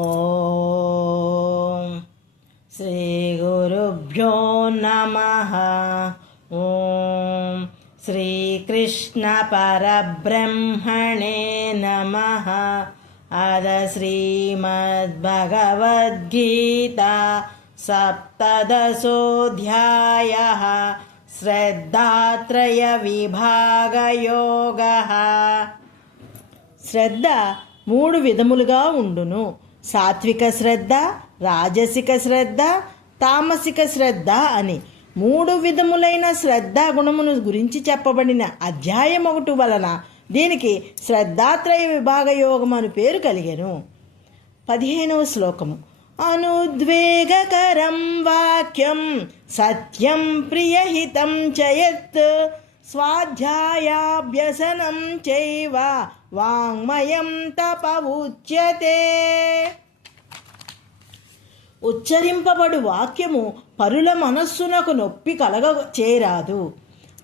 ఓం శ్రీ గురుభ్యో నమః. ఓం శ్రీకృష్ణ పరబ్రహ్మణే నమః. అద శ్రీమద్భగవద్గీతా సప్తదశోऽధ్యాయః. శ్రద్ధాత్రయ విభాగయోగః. శ్రద్ధ 3 విధములుగా ఉండును. సాత్విక శ్రద్ధ, రాజసిక శ్రద్ధ, తామసిక శ్రద్ధ అని 3 విధములైన శ్రద్ధా గుణమును గురించి చెప్పబడిన అధ్యాయం 1 వలన దీనికి శ్రద్ధాత్రయ విభాగ యోగం అని పేరు కలిగెను. 15వ శ్లోకము. అనుద్వేగకరం వాక్యం సత్యం ప్రియహితం చయత్ స్వాధ్యాయాభ్యసనం చైవ వాంగ్మయం తప ఉచ్యతే. ఉచ్చరింపబడు వాక్యము పరుల మనస్సునకు నొప్పి కలగ చేరాదు.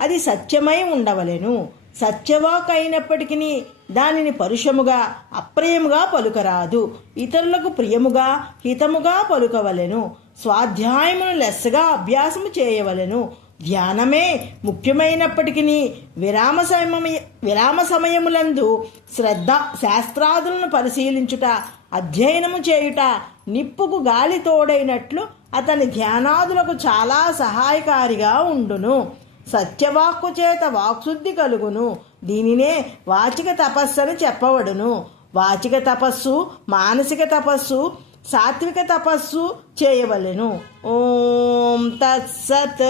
అది సత్యమై ఉండవలెను. సత్యవాక్ అయినప్పటికీ దానిని పరుషముగా అప్రియముగా పలుకరాదు. ఇతరులకు ప్రియముగా హితముగా పలుకవలెను. స్వాధ్యాయమును లెస్సగా అభ్యాసము చేయవలెను. ధ్యానమే ముఖ్యమైనప్పటికీ విరామ సమయములందు శాస్త్రాదులను పరిశీలించుట, అధ్యయనము చేయుట నిప్పుకు గాలి తోడైనట్లు అతని ధ్యానాదులకు చాలా సహాయకారిగా ఉండును. సత్యవాక్కు చేత వాక్శుద్ధి కలుగును. దీనినే వాచిక తపస్సు అని చెప్పవడును. వాచిక తపస్సు, మానసిక తపస్సు, సాత్విక తపస్సు చేయవలెను. ఓం తత్సత్.